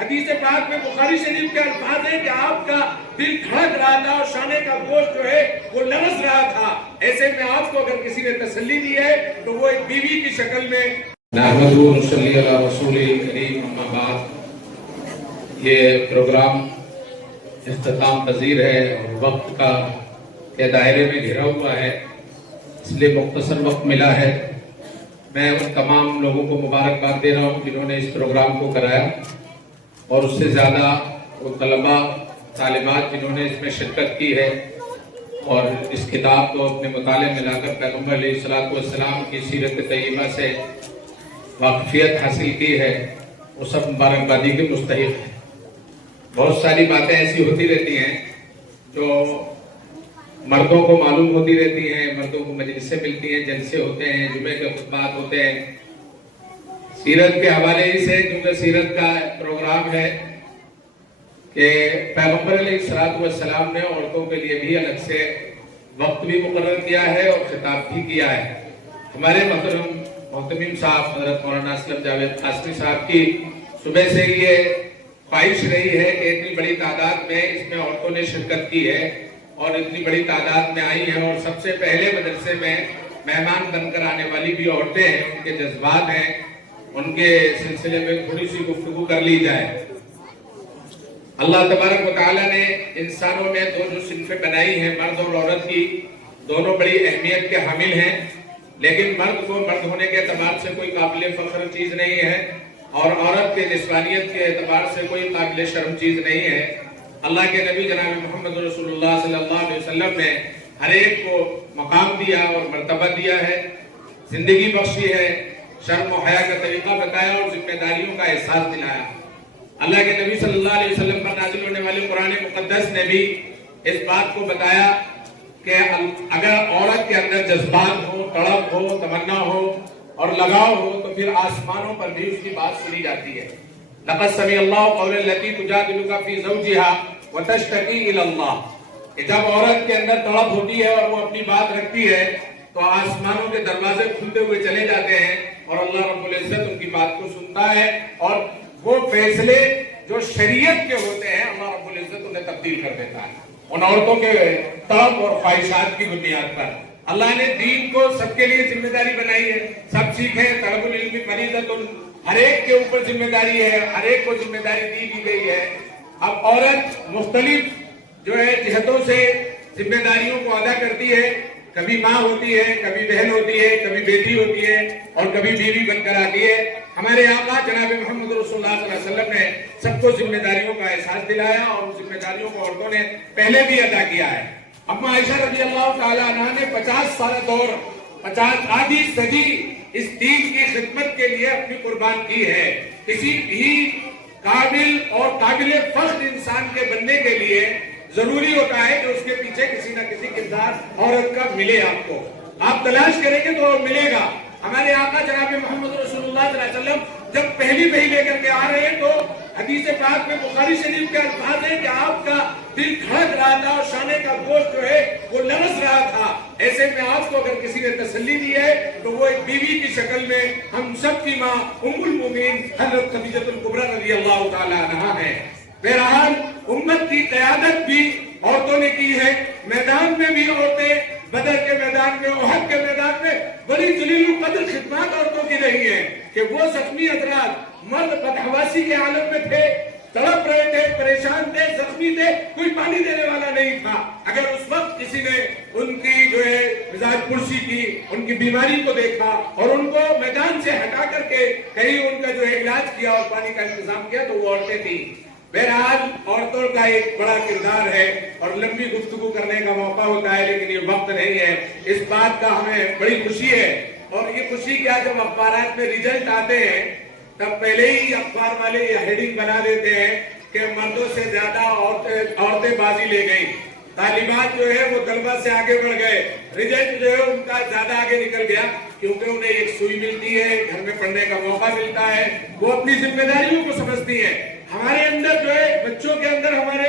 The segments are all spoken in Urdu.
حدیث پاک میں بخاری شریف کے الفاظ ہیں کہ آپ کا دل دھڑک رہا تھا اور شانے کا گوشت جو ہے وہ لرز رہا تھا. ایسے میں آپ کو اگر کسی نے تسلی دی ہے تو وہ ایک بیوی کی شکل میں. نحمدہ و نصلی علی رسول کریم، اما بعد. یہ پروگرام اختتام پذیر ہے اور وقت کے دائرے میں گھرا ہوا ہے، اس لیے مختصر وقت ملا ہے. میں ان تمام لوگوں کو مبارکباد دے رہا ہوں جنہوں نے اس پروگرام کو کرایا، اور اس سے زیادہ وہ طلباء طالبات جنہوں نے اس میں شرکت کی ہے اور اس کتاب کو اپنے مطالعے میں لا کر پیغمبر علیہ السلام کی سیرت طیبہ سے واقفیت حاصل کی ہے، وہ سب مبارکبادی کے مستحق ہیں. بہت ساری باتیں ایسی ہوتی رہتی ہیں جو مردوں کو معلوم ہوتی رہتی ہیں، مردوں کو مجلسیں ملتی ہیں، جلسے ہوتے ہیں، جمعے کے خطبات ہوتے ہیں. سیرت کے حوالے سے کیونکہ سیرت کا پروگرام ہے کہ پیغمبر علیہ السلام نے عورتوں کے لیے بھی الگ سے وقت بھی مقرر کیا ہے اور خطاب بھی کیا ہے. ہمارے محتمم صاحب حضرت مولانا اسلم جاوید قاسمی صاحب کی صبح سے یہ خواہش رہی ہے کہ اتنی بڑی تعداد میں اس میں عورتوں نے شرکت کی ہے اور اتنی بڑی تعداد میں آئی ہیں، اور سب سے پہلے مدرسے میں مہمان بن کر آنے والی بھی عورتیں ہیں. ان کے جذبات ہیں، ان کے سلسلے میں تھوڑی سی گفتگو کر لی جائے. اللہ تبارک و تعالیٰ نے انسانوں میں دو جو صنفیں بنائی ہیں، مرد اور عورت کی، دونوں بڑی اہمیت کے حامل ہیں، لیکن مرد کو مرد ہونے کے اعتبار سے کوئی قابل فخر چیز نہیں ہے اور عورت کے نسوانیت کے اعتبار سے کوئی قابل شرم چیز نہیں ہے. اللہ کے نبی جناب محمد رسول اللہ صلی اللہ علیہ وسلم نے ہر ایک کو مقام دیا اور مرتبہ دیا ہے، زندگی بخشی ہے، شرم و حیا کا طریقہ بتایا اور ذمہ داریوں کا احساس دلایا. اللہ کے نبی صلی اللہ علیہ وسلم پر نازل ہونے والے قرآن مقدس نے بھی اس بات کو بتایا کہ اگر عورت کے اندر جذبات ہو، تڑپ ہو، تمنا ہو اور لگاؤ ہو تو پھر آسمانوں پر بھی اس کی بات سنی جاتی ہے. لقد سمع اللہ قول التی تجادلک فی زوجہا وتشتکی الی اللہ. جب عورت کے اندر تڑپ ہوتی ہے اور وہ اپنی بات رکھتی ہے تو آسمانوں کے دروازے کھلتے ہوئے چلے جاتے ہیں اور اللہ رب العزت ان کی بات کو سنتا ہے اور وہ فیصلے جو شریعت کے ہوتے ہیں اللہ رب العزت انہیں تبدیل کر دیتا ہے ان عورتوں کے طلب اور خواہشات کی بنیاد پر. اللہ نے دین کو سب کے لیے ذمہ داری بنائی ہے، سب سیکھیں. طلب العلم فریضۃ، ہر ایک کے اوپر ذمہ داری ہے، ہر ایک کو ذمہ داری دی گئی ہے. اب عورت مختلف جو ہے جہتوں سے ذمہ داریوں کو ادا کرتی ہے. کبھی ماں ہوتی ہے، کبھی بہن ہوتی ہے، کبھی بیٹی ہوتی ہے اور کبھی بیوی بن کر آتی ہے. ہمارے آقا جناب محمد رسول اللہ صلی اللہ علیہ وسلم نے سب کو ذمہ داریوں کا احساس دلایا اور ان ذمہ داریوں کو عورتوں نے پہلے بھی ادا کیا ہے. اما عائشہ رضی اللہ تعالیٰ عنہ نے 50 سال دور، 50 آدھی صدی اس دین کی خدمت کے لیے اپنی قربان کی ہے. کسی بھی قابل اور قابل فخر انسان کے بننے کے لیے ضروری ہوتا ہے کہ اس کے پیچھے کسی نہ کسی کردار عورت کا ملے. آپ کو آپ تلاش کریں گے تو ملے گا. ہمارے آقا جناب محمد رسول اللہ صلی اللہ علیہ وسلم جب پہلی لے کر کے آ رہے ہیں تو حدیث پاک میں بخاری شریف کے الفاظ ہیں کہ آپ کا دل دھڑک رہا تھا اور شانے کا گوشت جو ہے وہ لرز رہا تھا. ایسے میں آپ کو اگر کسی نے تسلی دی ہے تو وہ ایک بیوی کی شکل میں ہم سب کی ماں ام المومنین حضرت خدیجہ الکبریٰ رضی اللہ تعالی عنہا ہے. بہرحال امت کی قیادت بھی عورتوں نے کی ہے. میدان میں بھی عورتیں، بدر کے میدان میں، احد کے میدان میں بڑی جلیل القدر خدمات عورتوں کی رہی ہیں کہ وہ زخمی حضرات، مرد بدحواسی کے عالم میں تھے، تڑپ رہے تھے، پریشان تھے، زخمی تھے، کوئی پانی دینے والا نہیں تھا. اگر اس وقت کسی نے ان کی جو ہے مزاج پرسی کی، ان کی بیماری کو دیکھا اور ان کو میدان سے ہٹا کر کے کہیں ان کا جو ہے علاج کیا اور پانی کا انتظام کیا تو وہ عورتیں تھیں. بہرحال عورتوں کا ایک بڑا کردار ہے اور لمبی گفتگو کرنے کا موقع ہوتا ہے لیکن یہ وقت نہیں ہے. اس بات کا ہمیں بڑی خوشی ہے اور یہ خوشی کیا جب اخبارات میں ریزلٹ آتے ہیں تب پہلے ہی اخبار والے یہ ہیڈنگ بنا دیتے ہیں کہ مردوں سے زیادہ عورتیں بازی لے گئی. طالبات جو ہے وہ طلبہ سے آگے بڑھ گئے. ریزلٹ جو ہے ان کا زیادہ آگے نکل گیا کیونکہ انہیں ایک سوئی ملتی ہے، گھر میں پڑھنے کا موقع ملتا ہے، وہ اپنی ذمہ داریوں کو سمجھتی ہیں. ہمارے اندر جو ہے بچوں کے اندر ہمارے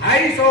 250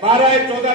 12-14